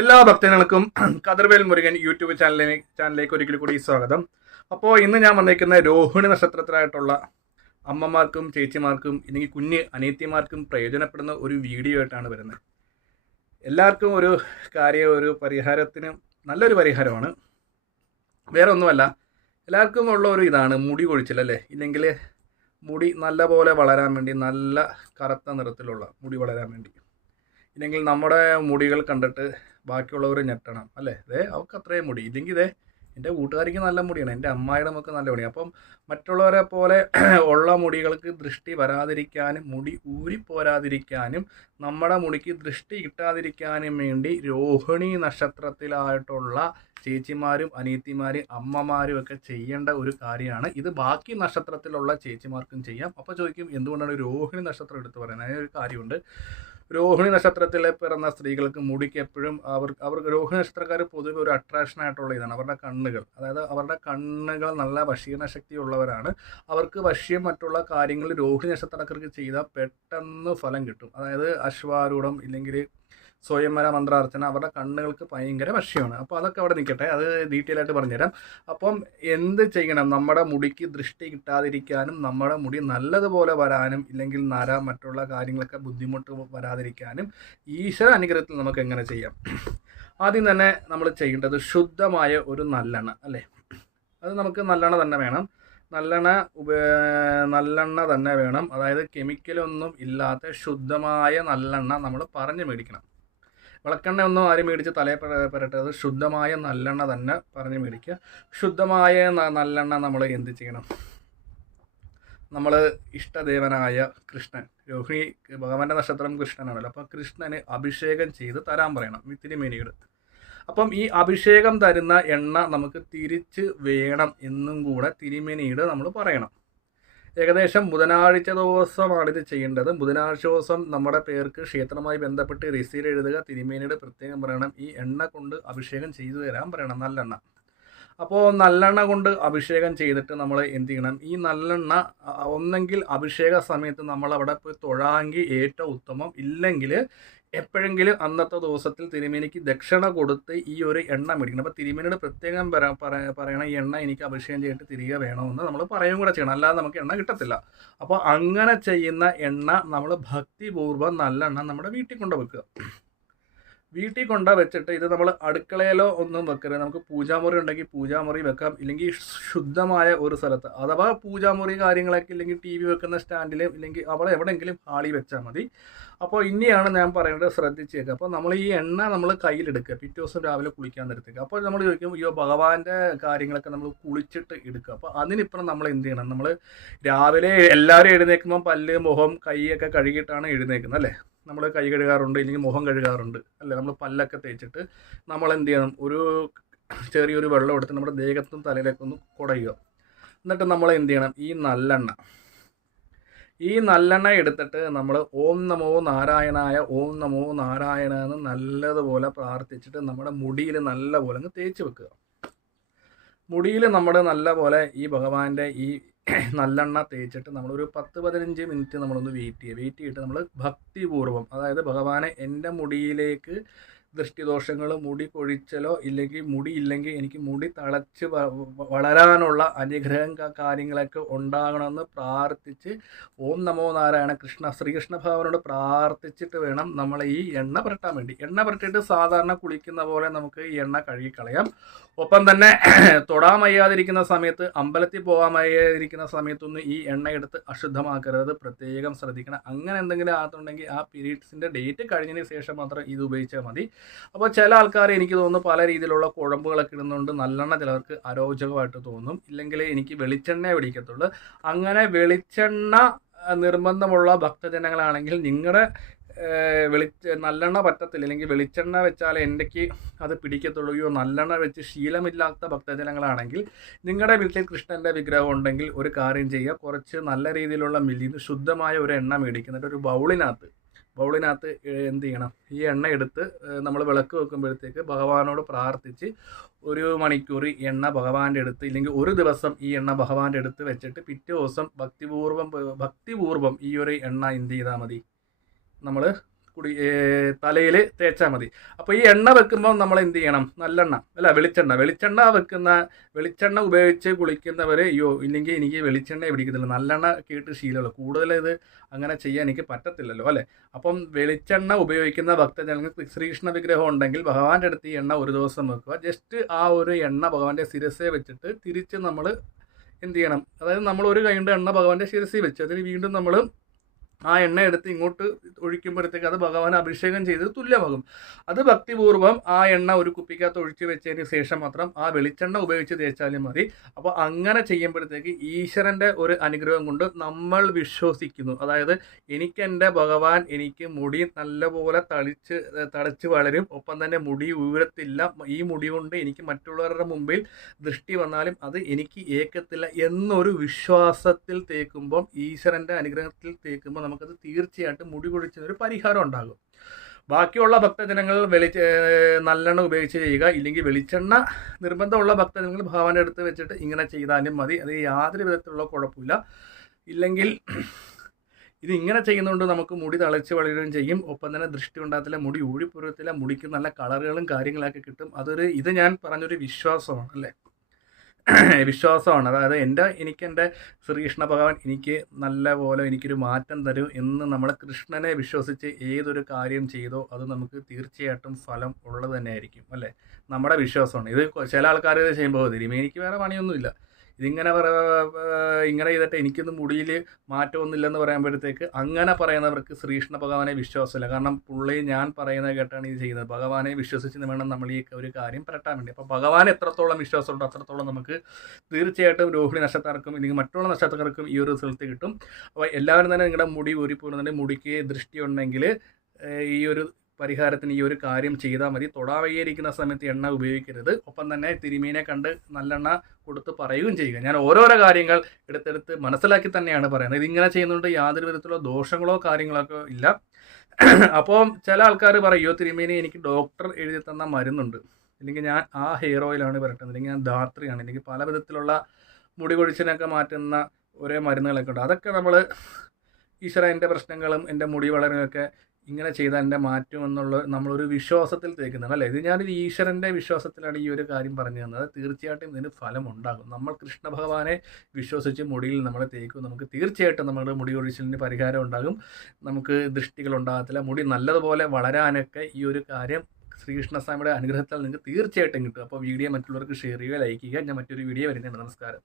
എല്ലാ ഭക്തജനങ്ങൾക്കും കതിർവേൽ മുരുകൻ യൂട്യൂബ് ചാനലിലേക്ക് ഒരിക്കൽ കൂടി സ്വാഗതം. അപ്പോൾ ഇന്ന് ഞാൻ വന്നിരിക്കുന്ന രോഹിണി നക്ഷത്രത്തിലായിട്ടുള്ള അമ്മമാർക്കും ചേച്ചിമാർക്കും ഇല്ലെങ്കിൽ കുഞ്ഞ് അനിയത്തിമാർക്കും പ്രയോജനപ്പെടുന്ന ഒരു വീഡിയോ ആയിട്ടാണ് വരുന്നത്. എല്ലാവർക്കും ഒരു പരിഹാരത്തിന് നല്ലൊരു പരിഹാരമാണ്. വേറെ ഒന്നുമല്ല, എല്ലാവർക്കും ഉള്ള ഒരു ഇതാണ് മുടി കൊഴിച്ചിലല്ലേ. ഇല്ലെങ്കിൽ മുടി നല്ല പോലെ വളരാൻ വേണ്ടി, നല്ല കറുത്ത നിറത്തിലുള്ള മുടി വളരാൻ വേണ്ടി, ഇല്ലെങ്കിൽ നമ്മുടെ മുടികൾ കണ്ടിട്ട് ബാക്കിയുള്ളവർ ഞെട്ടണം അല്ലേ. അവർക്ക് അത്രയും മുടി, ഇല്ലെങ്കിൽ എൻ്റെ കൂട്ടുകാരിക്ക് നല്ല മുടിയാണ്, എൻ്റെ അമ്മായിയുടെ നമുക്ക് നല്ല മുടിയാണ്. അപ്പം മറ്റുള്ളവരെ പോലെ ഉള്ള മുടികൾക്ക് ദൃഷ്ടി വരാതിരിക്കാനും മുടി ഊരിപ്പോരാതിരിക്കാനും നമ്മുടെ മുടിക്ക് ദൃഷ്ടി കിട്ടാതിരിക്കാനും വേണ്ടി രോഹിണി നക്ഷത്രത്തിലായിട്ടുള്ള ചേച്ചിമാരും അനിയത്തിമാരും അമ്മമാരും ഒക്കെ ചെയ്യേണ്ട ഒരു കാര്യമാണ് ഇത്. ബാക്കി നക്ഷത്രത്തിലുള്ള ചേച്ചിമാർക്കും ചെയ്യാം. അപ്പോൾ ചോദിക്കും, എന്തുകൊണ്ടാണ് രോഹിണി നക്ഷത്രം എടുത്ത് പറയുന്നത്? അതിനൊരു കാര്യമുണ്ട്. രോഹിണി നക്ഷത്രത്തിൽ പിറന്ന സ്ത്രീകൾക്ക് മുടിക്ക് എപ്പോഴും അവർക്ക് രോഹിണി നക്ഷത്രക്കാർ പൊതുവെ ഒരു അട്രാക്ഷൻ ആയിട്ടുള്ള ഇതാണ് അവരുടെ കണ്ണുകൾ. അതായത് അവരുടെ കണ്ണുകൾ നല്ല വശീകരണ ശക്തി ഉള്ളവരാണ്. അവർക്ക് വശ്യം മറ്റുള്ള കാര്യങ്ങൾ രോഹിണി നക്ഷത്രക്കാർക്ക് ചെയ്താൽ പെട്ടെന്ന് ഫലം കിട്ടും. അതായത് അശ്വാരൂഢം ഇല്ലെങ്കിൽ സ്വയംവര മന്ത്രാർച്ചന അവരുടെ കണ്ണുകൾക്ക് ഭയങ്കര വശമാണ്. അപ്പോൾ അതൊക്കെ അവിടെ നിൽക്കട്ടെ, അത് ഡീറ്റെയിൽ ആയിട്ട് പറഞ്ഞുതരാം. അപ്പം എന്ത് ചെയ്യണം? നമ്മുടെ മുടിക്ക് ദൃഷ്ടി കിട്ടാതിരിക്കാനും നമ്മുടെ മുടി നല്ലതുപോലെ വരാനും ഇല്ലെങ്കിൽ നര മറ്റുള്ള കാര്യങ്ങളൊക്കെ ബുദ്ധിമുട്ട് വരാതിരിക്കാനും ഈശ്വര അനുഗ്രഹത്തിൽ നമുക്ക് എങ്ങനെ ചെയ്യാം? ആദ്യം തന്നെ നമ്മൾ ചെയ്യേണ്ടത് ശുദ്ധമായ ഒരു നല്ലെണ്ണ അല്ലേ. അത് നമുക്ക് നല്ലെണ്ണ തന്നെ വേണം. നല്ലെണ്ണ തന്നെ വേണം. അതായത് കെമിക്കലൊന്നും ഇല്ലാത്ത ശുദ്ധമായ നല്ലെണ്ണ നമ്മൾ പറഞ്ഞു മേടിക്കണം. വിളക്കെണ്ണ ഒന്നും ആരും മേടിച്ച് തലയിൽ പുരട്ടരുത്. ശുദ്ധമായ നല്ലെണ്ണ തന്നെ പറഞ്ഞ് മേടിക്കുക. ശുദ്ധമായ നല്ലെണ്ണ നമ്മൾ എന്ത് ചെയ്യണം? നമ്മൾ ഇഷ്ടദേവനായ കൃഷ്ണൻ, രോഹിണി ഭഗവാന്റെ നക്ഷത്രം കൃഷ്ണനാണല്ലോ. അപ്പോൾ കൃഷ്ണന് അഭിഷേകം ചെയ്ത് തരാൻ പറയണം തിരുമേനിയോട്. അപ്പം ഈ അഭിഷേകം തരുന്ന എണ്ണ നമുക്ക് തിരിച്ച് വേണം എന്നും കൂടെ തിരുമേനിയോട് നമ്മൾ പറയണം. ഏകദേശം ബുധനാഴ്ച ദിവസമാണ് ഇത് ചെയ്യേണ്ടത്. ബുധനാഴ്ച ദിവസം നമ്മുടെ പേർക്ക് ക്ഷേത്രവുമായി ബന്ധപ്പെട്ട് രസീത് എഴുതുക. തിരുമേനിയുടെ പ്രത്യേകം പറയണം, ഈ എണ്ണ കൊണ്ട് അഭിഷേകം ചെയ്തു തരാൻ പറയണം, നല്ലെണ്ണ. അപ്പോൾ നല്ലെണ്ണ കൊണ്ട് അഭിഷേകം ചെയ്തിട്ട് നമ്മൾ എന്ത് ചെയ്യണം? ഈ നല്ലെണ്ണ ഒന്നെങ്കിൽ അഭിഷേക സമയത്ത് നമ്മൾ അവിടെ പോയി തൊഴാമെങ്കിൽ ഏറ്റവും ഉത്തമം. ഇല്ലെങ്കിൽ എപ്പോഴെങ്കിലും അന്നത്തെ ദിവസത്തിൽ തിരുമേനിക്ക് ദക്ഷിണ കൊടുത്ത് ഈ ഒരു എണ്ണ മേടിക്കണം. അപ്പോൾ തിരുമേനിയുടെ പ്രത്യേകം പറയണം, ഈ എണ്ണ എനിക്ക് അഭിഷേകം ചെയ്തിട്ട് തിരികെ വേണമെന്ന് നമ്മൾ പറയുകയും കൂടെ ചെയ്യണം. അല്ലാതെ നമുക്ക് എണ്ണ കിട്ടത്തില്ല. അപ്പോൾ അങ്ങനെ ചെയ്യുന്ന എണ്ണ നമ്മൾ ഭക്തിപൂർവ്വം നല്ലെണ്ണ നമ്മുടെ വീട്ടിൽ കൊണ്ട് വെക്കുക. വീട്ടിൽ കൊണ്ട വെച്ചിട്ട് ഇത് നമ്മൾ അടുക്കളയിലോ ഒന്നും വെക്കരുത്. നമുക്ക് പൂജാമുറി ഉണ്ടെങ്കിൽ പൂജാമുറി വെക്കാം, ഇല്ലെങ്കിൽ ശുദ്ധമായ ഒരു സ്ഥലത്ത്, അഥവാ പൂജാമുറി കാര്യങ്ങളൊക്കെ ഇല്ലെങ്കിൽ ടി വി വെക്കുന്ന സ്റ്റാൻഡിലും ഇല്ലെങ്കിൽ അവിടെ എവിടെയെങ്കിലും ഹാളി വെച്ചാൽ മതി. അപ്പോൾ ഇനിയാണ് ഞാൻ പറയേണ്ടത്, ശ്രദ്ധിച്ചേക്കുക. അപ്പോൾ നമ്മൾ ഈ എണ്ണ നമ്മൾ കയ്യിലെടുക്കുക, പിറ്റേ ദിവസം രാവിലെ കുളിക്കാൻ നേരത്തേക്ക്. അപ്പോൾ നമ്മൾ ചോദിക്കും, അയ്യോ ഭഗവാന്റെ കാര്യങ്ങളൊക്കെ നമ്മൾ കുളിച്ചിട്ട് എടുക്കുക. അപ്പോൾ അതിനിപ്പുറം നമ്മൾ എന്ത് ചെയ്യണം? നമ്മൾ രാവിലെ എല്ലാവരും എഴുന്നേൽക്കുമ്പോൾ പല്ല് മുഖം കൈയൊക്കെ കഴുകിയിട്ടാണ് എഴുന്നേൽക്കുന്നത് അല്ലേ. നമ്മൾ കൈ കഴുകാറുണ്ട്, ഇല്ലെങ്കിൽ മുഖം കഴുകാറുണ്ട് അല്ലേ. നമ്മൾ പല്ലൊക്കെ തേച്ചിട്ട് നമ്മൾ എന്ത് ചെയ്യണം? ഒരു ചെറിയൊരു വെള്ളം എടുത്ത് നമ്മുടെ ദേഹത്തും തലയിലേക്കൊന്ന് കുടയുക. എന്നിട്ട് നമ്മൾ എന്ത് ചെയ്യണം? ഈ നല്ലെണ്ണ എടുത്തിട്ട് നമ്മൾ ഓം നമോ നാരായണായ, ഓം നമോ നാരായണ എന്ന് നല്ലതുപോലെ പ്രാർത്ഥിച്ചിട്ട് നമ്മുടെ മുടിയിൽ നല്ലപോലെ അങ്ങ് തേച്ച് വെക്കുക. മുടിയിൽ നമ്മൾ നല്ലപോലെ ഈ ഭഗവാന്റെ ഈ നല്ലെണ്ണ തേച്ചിട്ട് നമ്മളൊരു 10-15 മിനിറ്റ് നമ്മളൊന്ന് വെയിറ്റ് ചെയ്തിട്ട് നമ്മൾ ഭക്തിപൂർവ്വം, അതായത് ഭഗവാനെ എൻ്റെ മുടിയിലേക്ക് ദൃഷ്ടിദോഷങ്ങൾ, മുടി കൊഴിച്ചലോ ഇല്ലെങ്കിൽ എനിക്ക് മുടി തളച്ച് വളരാനുള്ള അനുഗ്രഹം കാര്യങ്ങളൊക്കെ ഉണ്ടാകണമെന്ന് പ്രാർത്ഥിച്ച് ഓം നമോ നാരായണ ശ്രീകൃഷ്ണ ഭഗവാനോട് പ്രാർത്ഥിച്ചിട്ട് വേണം നമ്മൾ ഈ എണ്ണ പുരട്ടാൻ വേണ്ടി. എണ്ണ പുരട്ടിയിട്ട് സാധാരണ കുളിക്കുന്ന പോലെ നമുക്ക് ഈ എണ്ണ കഴുകിക്കളയാം. ഒപ്പം തന്നെ തൊടാൻ വയ്യാതിരിക്കുന്ന സമയത്ത്, അമ്പലത്തിൽ പോകാൻ വയ്യാതിരിക്കുന്ന സമയത്തൊന്നും ഈ എണ്ണ എടുത്ത് അശുദ്ധമാക്കരുത്, പ്രത്യേകം ശ്രദ്ധിക്കണം. അങ്ങനെ എന്തെങ്കിലും ആകുന്നുണ്ടെങ്കിൽ ആ പീരീഡ്സിൻ്റെ ഡേറ്റ് കഴിഞ്ഞതിന് ശേഷം മാത്രം ഇത് ഉപയോഗിച്ചാൽ മതി. അപ്പോൾ ചില ആൾക്കാർ, എനിക്ക് തോന്നുന്നു, പല രീതിയിലുള്ള കുഴമ്പുകളൊക്കെ ഇടുന്നുണ്ട്. നല്ലെണ്ണ ചിലർക്ക് അരോചകമായിട്ട് തോന്നും. ഇല്ലെങ്കിൽ എനിക്ക് വെളിച്ചെണ്ണ പിടിക്കത്തുള്ളൂ. അങ്ങനെ വെളിച്ചെണ്ണ നിർബന്ധമുള്ള ഭക്തജനങ്ങളാണെങ്കിൽ നിങ്ങളുടെ നല്ലെണ്ണ പറ്റത്തില്ല, അല്ലെങ്കിൽ വെളിച്ചെണ്ണ വെച്ചാൽ എനിക്ക് അത് പിടിക്കത്തുള്ളൂ, നല്ലെണ്ണ വെച്ച് ശീലമില്ലാത്ത ഭക്തജനങ്ങളാണെങ്കിൽ നിങ്ങളുടെ വീട്ടിൽ കൃഷ്ണൻ്റെ വിഗ്രഹം ഉണ്ടെങ്കിൽ ഒരു കാര്യം ചെയ്യുക, കുറച്ച് നല്ല രീതിയിലുള്ള മില്ലിൽ നിന്ന് ശുദ്ധമായ ഒരു എണ്ണ മേടിക്കുന്നിട്ട് ഒരു ബൗളിനകത്ത് എന്ത് ചെയ്യണം? ഈ എണ്ണ എടുത്ത് നമ്മൾ വിളക്ക് വെക്കുമ്പോഴത്തേക്ക് ഭഗവാനോട് പ്രാർത്ഥിച്ച് 1 മണിക്കൂർ എണ്ണ ഭഗവാന്റെ അടുത്ത്, ഇല്ലെങ്കിൽ ഒരു ദിവസം ഈ എണ്ണ ഭഗവാന്റെ അടുത്ത് വെച്ചിട്ട് പിറ്റേ ദിവസം ഭക്തിപൂർവ്വം ഈ ഒരു എണ്ണ എന്ത് ചെയ്താൽ മതി? നമ്മൾ തലയിൽ തേച്ചാൽ മതി. അപ്പോൾ ഈ എണ്ണ വെക്കുമ്പോൾ നമ്മൾ എന്ത് ചെയ്യണം? നല്ലെണ്ണ അല്ല, വെളിച്ചെണ്ണ ഉപയോഗിച്ച് കുളിക്കുന്നവർ ഇല്ലെങ്കിൽ എനിക്ക് വെളിച്ചെണ്ണ പിടിക്കത്തില്ല, നല്ലെണ്ണ കേട്ട് ശീലമുള്ളൂ, കൂടുതൽ ഇത് അങ്ങനെ ചെയ്യാൻ എനിക്ക് പറ്റത്തില്ലല്ലോ അല്ലേ. അപ്പം വെളിച്ചെണ്ണ ഉപയോഗിക്കുന്ന ഭക്തജനങ്ങൾക്ക് ശ്രീകൃഷ്ണ വിഗ്രഹം ഉണ്ടെങ്കിൽ ഭഗവാന്റെ അടുത്ത് ഈ എണ്ണ ഒരു ദിവസം വെക്കുക. ജസ്റ്റ് ആ ഒരു എണ്ണ ഭഗവാന്റെ ശിരസേ വെച്ചിട്ട് തിരിച്ച് നമ്മൾ എന്ത് ചെയ്യണം? അതായത് നമ്മൾ ഒരു കൈ കൊണ്ട് എണ്ണ ഭഗവാന്റെ ശിരസിൽ വെച്ച് അതിന് വീണ്ടും നമ്മൾ ആ എണ്ണ എടുത്ത് ഇങ്ങോട്ട് ഒഴിക്കുമ്പോഴത്തേക്ക് അത് ഭഗവാൻ അഭിഷേകം ചെയ്ത് തുല്യമാകും. അത് ഭക്തിപൂർവ്വം ആ എണ്ണ ഒരു കുപ്പിക്കകത്ത് ഒഴിച്ച് വെച്ചതിന് ശേഷം മാത്രം ആ വെളിച്ചെണ്ണ ഉപയോഗിച്ച് തേച്ചാലും മതി. അപ്പോൾ അങ്ങനെ ചെയ്യുമ്പോഴത്തേക്ക് ഈശ്വരൻ്റെ ഒരു അനുഗ്രഹം കൊണ്ട് നമ്മൾ വിശ്വസിക്കുന്നു, അതായത് എൻ്റെ ഭഗവാൻ എനിക്ക് മുടി നല്ലപോലെ തളിച്ച് വളരും, ഒപ്പം തന്നെ മുടി ഉയരത്തില്ല, ഈ മുടി കൊണ്ട് എനിക്ക് മറ്റുള്ളവരുടെ മുമ്പിൽ ദൃഷ്ടി വന്നാലും അത് എനിക്ക് ഏക്കത്തില്ല എന്നൊരു വിശ്വാസത്തിൽ തേക്കുമ്പം, ഈശ്വരൻ്റെ അനുഗ്രഹത്തിൽ തേക്കുമ്പോൾ നമുക്കത് തീർച്ചയായിട്ടും മുടി കൊഴിച്ചിനൊരു പരിഹാരം ഉണ്ടാകും. ബാക്കിയുള്ള ഭക്തജനങ്ങൾ നല്ലെണ്ണ ഉപയോഗിച്ച് ചെയ്യുക, ഇല്ലെങ്കിൽ വെളിച്ചെണ്ണ നിർബന്ധമുള്ള ഭക്തജനങ്ങൾ ഭഗവാന്റെ അടുത്ത് വെച്ചിട്ട് ഇങ്ങനെ ചെയ്താലും മതി. അത് യാതൊരു വിധത്തിലുള്ള കുഴപ്പമില്ല. ഇല്ലെങ്കിൽ ഇതിങ്ങനെ ചെയ്യുന്നതുകൊണ്ട് നമുക്ക് മുടി തളച്ച് വളരുകയും ചെയ്യും, ഒപ്പം തന്നെ ദൃഷ്ടി ഉണ്ടാകത്തില്ല, മുടി ഊഴിപ്പുറത്തില്ല, മുടിക്ക് നല്ല കളറുകളും കാര്യങ്ങളൊക്കെ കിട്ടും. ഇത് ഞാൻ പറഞ്ഞൊരു വിശ്വാസമാണ് അല്ലേ, വിശ്വാസമാണ്. അതായത് എൻ്റെ ശ്രീകൃഷ്ണ ഭഗവാൻ എനിക്ക് നല്ല പോലെ എനിക്കൊരു മാറ്റം തരും എന്ന് നമ്മൾ കൃഷ്ണനെ വിശ്വസിച്ച് ഏതൊരു കാര്യം ചെയ്തോ അത് നമുക്ക് തീർച്ചയായിട്ടും ഫലം ഉള്ളത് തന്നെയായിരിക്കും അല്ലേ, നമ്മുടെ വിശ്വാസമാണ്. ഇത് ചില ആൾക്കാർ ഇത് ചെയ്യുമ്പോൾ എനിക്ക് വേറെ പണിയൊന്നുമില്ല, ഇങ്ങനെ ചെയ്തിട്ട് എനിക്കൊന്നും മുടിയിൽ മാറ്റമൊന്നുമില്ലെന്ന് പറയുമ്പോഴത്തേക്ക് അങ്ങനെ പറയുന്നവർക്ക് ശ്രീകൃഷ്ണ ഭഗവാനെ വിശ്വാസമില്ല. കാരണം പുള്ളി ഞാൻ പറയുന്നത് കേട്ടാണ് ഇത് ചെയ്യുന്നത്. ഭഗവാനെ വിശ്വസിച്ച് വേണം നമ്മൾ ഈ ഒരു കാര്യം പരട്ടാൻ വേണ്ടി. അപ്പോൾ ഭഗവാൻ എത്രത്തോളം വിശ്വാസമുണ്ടോ അത്രത്തോളം നമുക്ക് തീർച്ചയായിട്ടും രോഹിണി നക്ഷത്രക്കാർക്കും ഇല്ലെങ്കിൽ മറ്റുള്ള നക്ഷത്രക്കാർക്കും ഈ ഒരു റിസൾട്ട് കിട്ടും. അപ്പോൾ എല്ലാവരും തന്നെ നിങ്ങളുടെ മുടി ഊരിപ്പോകുന്നുണ്ടെങ്കിൽ, മുടിക്ക് ദൃഷ്ടി ഉണ്ടെങ്കിൽ ഈ ഒരു പരിഹാരത്തിന് ഈ ഒരു കാര്യം ചെയ്താൽ മതി. തൊടാവയ്യിരിക്കുന്ന സമയത്ത് എണ്ണ ഉപയോഗിക്കരുത്. ഒപ്പം തന്നെ തിരുമീനെ കണ്ട് നല്ലെണ്ണ കൊടുത്ത് പറയുകയും ചെയ്യുക. ഞാൻ ഓരോരോ കാര്യങ്ങൾ എടുത്തെടുത്ത് മനസ്സിലാക്കി തന്നെയാണ് പറയുന്നത്. ഇതിങ്ങനെ ചെയ്യുന്നതുകൊണ്ട് യാതൊരു വിധത്തിലുള്ള ദോഷങ്ങളോ കാര്യങ്ങളൊക്കെ ഇല്ല. അപ്പോൾ ചില ആൾക്കാർ പറയും, തിരുമേനി എനിക്ക് ഡോക്ടർ എഴുതി തന്ന മരുന്നുണ്ട്, അല്ലെങ്കിൽ ഞാൻ ആ ഹെയർ ഓയിലാണ് പുരട്ടുന്നത്, അല്ലെങ്കിൽ ഞാൻ ധാത്രിയാണ്, അല്ലെങ്കിൽ പല വിധത്തിലുള്ള മുടി കൊഴിച്ചിനൊക്കെ മാറ്റുന്ന ഒരേ മരുന്നുകളൊക്കെ ഉണ്ട്. അതൊക്കെ നമ്മൾ ഈശ്വര എൻ്റെ പ്രശ്നങ്ങളും എൻ്റെ മുടി വളരുമൊക്കെ ഇങ്ങനെ ചെയ്താൽ എൻ്റെ മാറ്റും എന്നുള്ള നമ്മളൊരു വിശ്വാസത്തിൽ തേക്കുന്നതാണ് അല്ലേ. ഇത് ഞാനൊരു ഈശ്വരൻ്റെ വിശ്വാസത്തിലാണ് ഈ ഒരു കാര്യം പറഞ്ഞു തന്നത്. തീർച്ചയായിട്ടും ഇതിന് ഫലം ഉണ്ടാകും. നമ്മൾ കൃഷ്ണ ഭഗവാനെ വിശ്വസിച്ച് മുടിയിൽ നമ്മൾ തേക്കും, നമുക്ക് തീർച്ചയായിട്ടും നമ്മുടെ മുടി കൊഴിച്ചിലിന് പരിഹാരം ഉണ്ടാകും, നമുക്ക് ദൃഷ്ടികൾ ഉണ്ടാകത്തില്ല, മുടി നല്ലതുപോലെ വളരാനൊക്കെ ഈ ഒരു കാര്യം ശ്രീകൃഷ്ണസ്വാമിയുടെ അനുഗ്രഹത്താൽ നിങ്ങൾക്ക് തീർച്ചയായിട്ടും കിട്ടും. അപ്പോൾ വീഡിയോ മറ്റുള്ളവർക്ക് ഷെയർ ചെയ്യുക, ലൈക്ക് ചെയ്യുക. ഞാൻ മറ്റൊരു വീഡിയോ വരുന്നുണ്ട്. നമസ്കാരം.